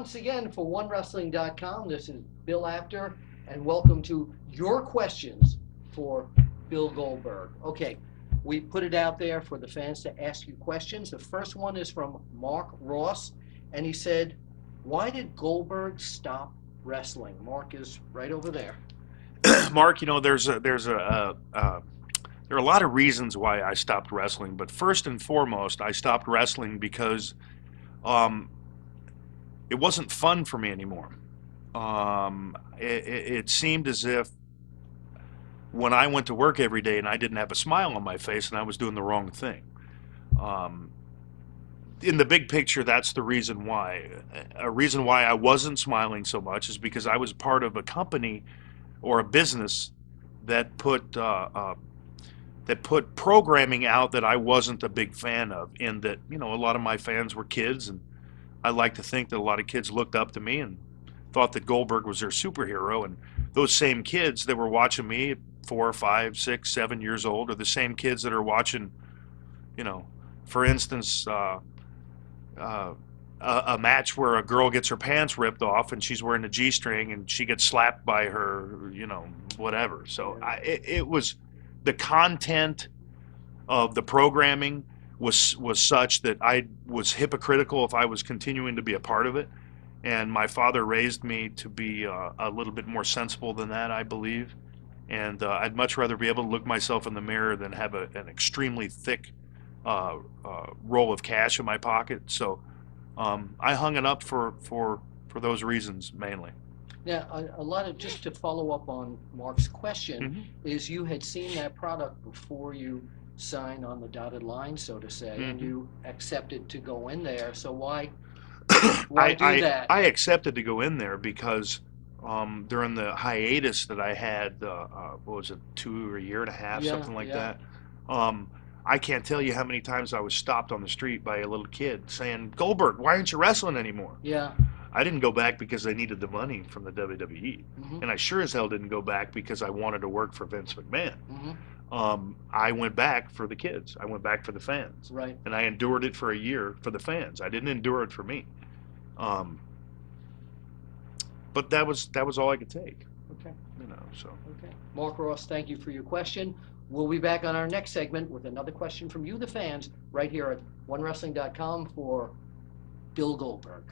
once again for OneWrestling.com. This is Bill Apter, and welcome to your questions for Bill Goldberg. Okay, we put it out there for the fans to ask you questions. The first one is from Mark Ross, and he said, "Why did Goldberg stop wrestling?" Mark is right over there. Mark, there are a lot of reasons why I stopped wrestling, but first and foremost, I stopped wrestling because um, it wasn't fun for me anymore. It seemed as if when I went to work every day and I didn't have a smile on my face and I was doing the wrong thing. Um, in the big picture, that's the reason why. A reason why I wasn't smiling so much is because I was part of a company or a business that put programming out that I wasn't a big fan of. In that, a lot of my fans were kids, and I like to think that a lot of kids looked up to me and thought that Goldberg was their superhero. And those same kids that were watching me at 4, 5, 6, 7 years old are the same kids that are watching, you know, for instance, a match where a girl gets her pants ripped off and she's wearing a G-string and she gets slapped by her, whatever. So it was the content of the programming was such that I was hypocritical if I was continuing to be a part of it. And my father raised me to be a little bit more sensible than that, I believe. And I'd much rather be able to look myself in the mirror than have an extremely thick roll of cash in my pocket. So I hung it up for those reasons mainly. Now, a lot of, just to follow up on Mark's question, Mm-hmm. is you had seen that product before you signed on the dotted line, so to say, and Mm-hmm. you accepted to go in there. So why I, do I that? I accepted to go in there because during the hiatus that I had, what was it, 2 or a year and a half, Yeah, something like yeah, that. Um, I can't tell you how many times I was stopped on the street by a little kid saying, "Goldberg, why aren't you wrestling anymore?" yeah. I didn't go back because I needed the money from the WWE, Hmm. and I sure as hell didn't go back because I wanted to work for Vince McMahon. Hmm. I went back for the kids. I went back for the fans, Right. and I endured it for a year for the fans. I didn't endure it for me. Um, but that was all I could take, Okay. So Okay. Mark Ross, thank you for your question. We'll be back on our next segment with another question from you, the fans, right here at OneWrestling.com for Bill Goldberg.